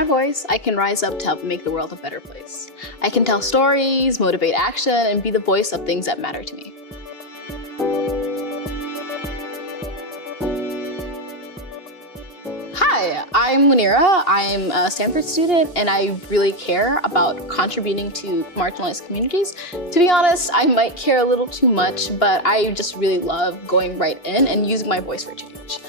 my voice, I can rise up to help make the world a better place. I can tell stories, motivate action, and be the voice of things that matter to me. Hi, I'm Munira. I'm a Stanford student, and I really care about contributing to marginalized communities. To be honest, I might care a little too much, but I just really love going right in and using my voice for change.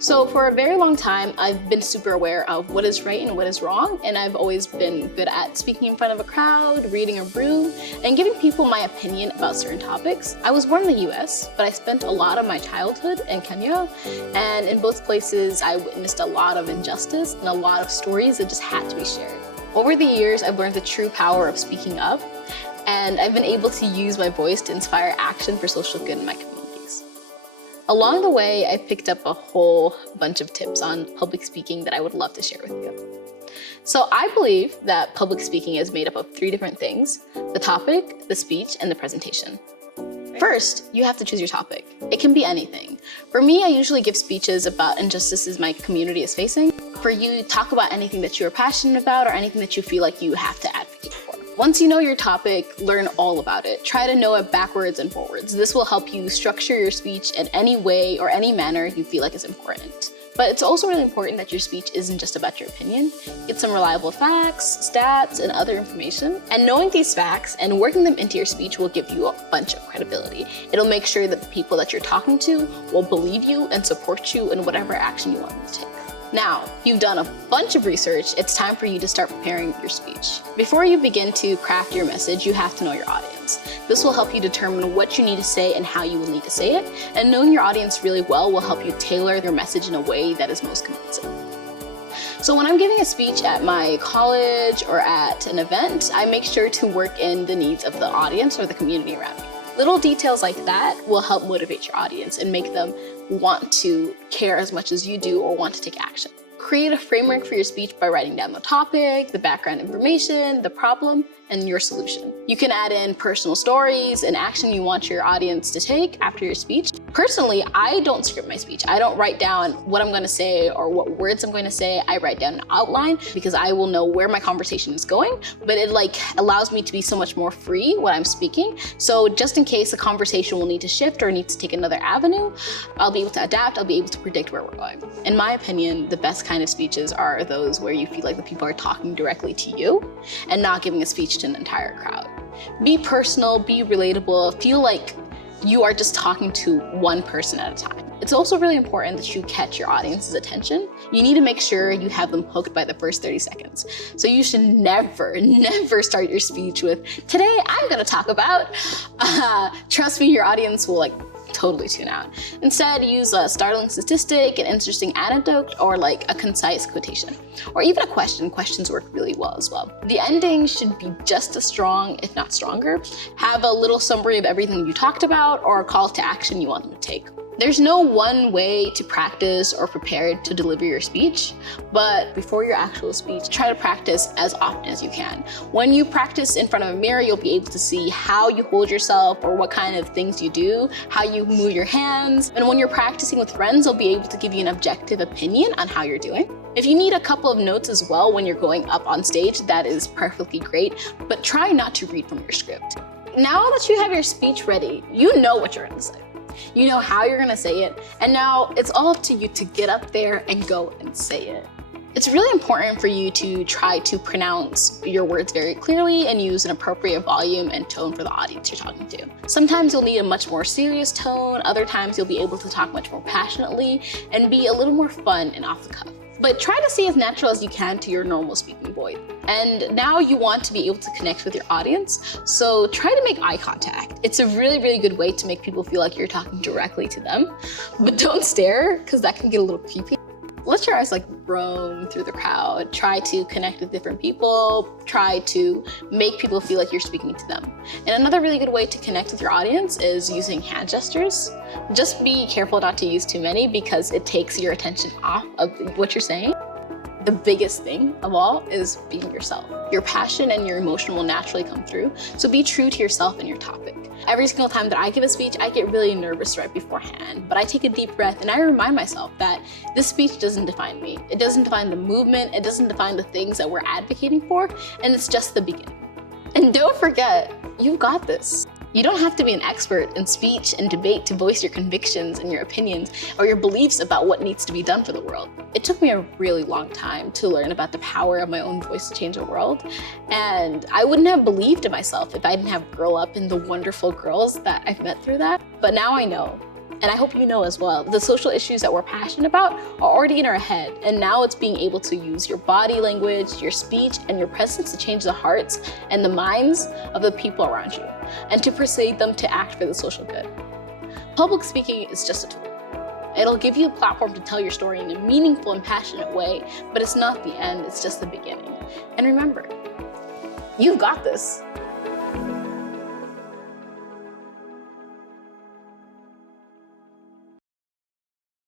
So for a very long time, I've been super aware of what is right and what is wrong, and I've always been good at speaking in front of a crowd, reading a room, and giving people my opinion about certain topics. I was born in the US, but I spent a lot of my childhood in Kenya, and in both places, I witnessed a lot of injustice and a lot of stories that just had to be shared. Over the years, I've learned the true power of speaking up, and I've been able to use my voice to inspire action for social good in my community. Along the way, I picked up a whole bunch of tips on public speaking that I would love to share with you. So I believe that public speaking is made up of 3 different things: the topic, the speech, and the presentation. First, you have to choose your topic. It can be anything. For me, I usually give speeches about injustices my community is facing. For you, talk about anything that you're passionate about or anything that you feel like you have to advocate for. Once you know your topic, learn all about it. Try to know it backwards and forwards. This will help you structure your speech in any way or any manner you feel like is important. But it's also really important that your speech isn't just about your opinion. Get some reliable facts, stats, and other information. And knowing these facts and working them into your speech will give you a bunch of credibility. It'll make sure that the people that you're talking to will believe you and support you in whatever action you want them to take. Now, you've done a bunch of research, it's time for you to start preparing your speech. Before you begin to craft your message, you have to know your audience. This will help you determine what you need to say and how you will need to say it, and knowing your audience really well will help you tailor your message in a way that is most convincing. So when I'm giving a speech at my college or at an event, I make sure to work in the needs of the audience or the community around me. Little details like that will help motivate your audience and make them want to care as much as you do or want to take action. Create a framework for your speech by writing down the topic, the background information, the problem, and your solution. You can add in personal stories and action you want your audience to take after your speech. Personally, I don't script my speech. I don't write down what I'm going to say or what words I'm going to say. I write down an outline because I will know where my conversation is going, but it allows me to be so much more free when I'm speaking. So just in case the conversation will need to shift or needs to take another avenue, I'll be able to adapt. I'll be able to predict where we're going. In my opinion, the best kind of speeches are those where you feel like the people are talking directly to you and not giving a speech to an entire crowd. Be personal, be relatable, feel like you are just talking to one person at a time. It's also really important that you catch your audience's attention. You need to make sure you have them hooked by the first 30 seconds. So you should never start your speech with, "Today I'm gonna talk about," trust me, your audience will totally tune out. Instead, use a startling statistic, an interesting anecdote, or a concise quotation. Or even a question. Questions work really well as well. The ending should be just as strong, if not stronger. Have a little summary of everything you talked about or a call to action you want them to take. There's no one way to practice or prepare to deliver your speech, but before your actual speech, try to practice as often as you can. When you practice in front of a mirror, you'll be able to see how you hold yourself or what kind of things you do, how you move your hands. And when you're practicing with friends, they'll be able to give you an objective opinion on how you're doing. If you need a couple of notes as well when you're going up on stage, that is perfectly great, but try not to read from your script. Now that you have your speech ready, you know what you're gonna say. You know how you're gonna say it, and now it's all up to you to get up there and go and say it. It's really important for you to try to pronounce your words very clearly and use an appropriate volume and tone for the audience you're talking to. Sometimes you'll need a much more serious tone, other times you'll be able to talk much more passionately and be a little more fun and off the cuff. But try to stay as natural as you can to your normal speaking voice. And now you want to be able to connect with your audience, so try to make eye contact. It's a really, really good way to make people feel like you're talking directly to them. But don't stare, because that can get a little creepy. Let your eyes roam through the crowd. Try to connect with different people. Try to make people feel like you're speaking to them. And another really good way to connect with your audience is using hand gestures. Just be careful not to use too many because it takes your attention off of what you're saying. The biggest thing of all is being yourself. Your passion and your emotion will naturally come through, so be true to yourself and your topic. Every single time that I give a speech, I get really nervous right beforehand, but I take a deep breath and I remind myself that this speech doesn't define me. It doesn't define the movement, it doesn't define the things that we're advocating for, and it's just the beginning. And don't forget, you've got this. You don't have to be an expert in speech and debate to voice your convictions and your opinions or your beliefs about what needs to be done for the world. It took me a really long time to learn about the power of my own voice to change the world. And I wouldn't have believed in myself if I didn't have grown up in the wonderful girls that I've met through that. But now I know. And I hope you know as well, the social issues that we're passionate about are already in our head. And now it's being able to use your body language, your speech, and your presence to change the hearts and the minds of the people around you, and to persuade them to act for the social good. Public speaking is just a tool. It'll give you a platform to tell your story in a meaningful and passionate way, but it's not the end, it's just the beginning. And remember, you've got this.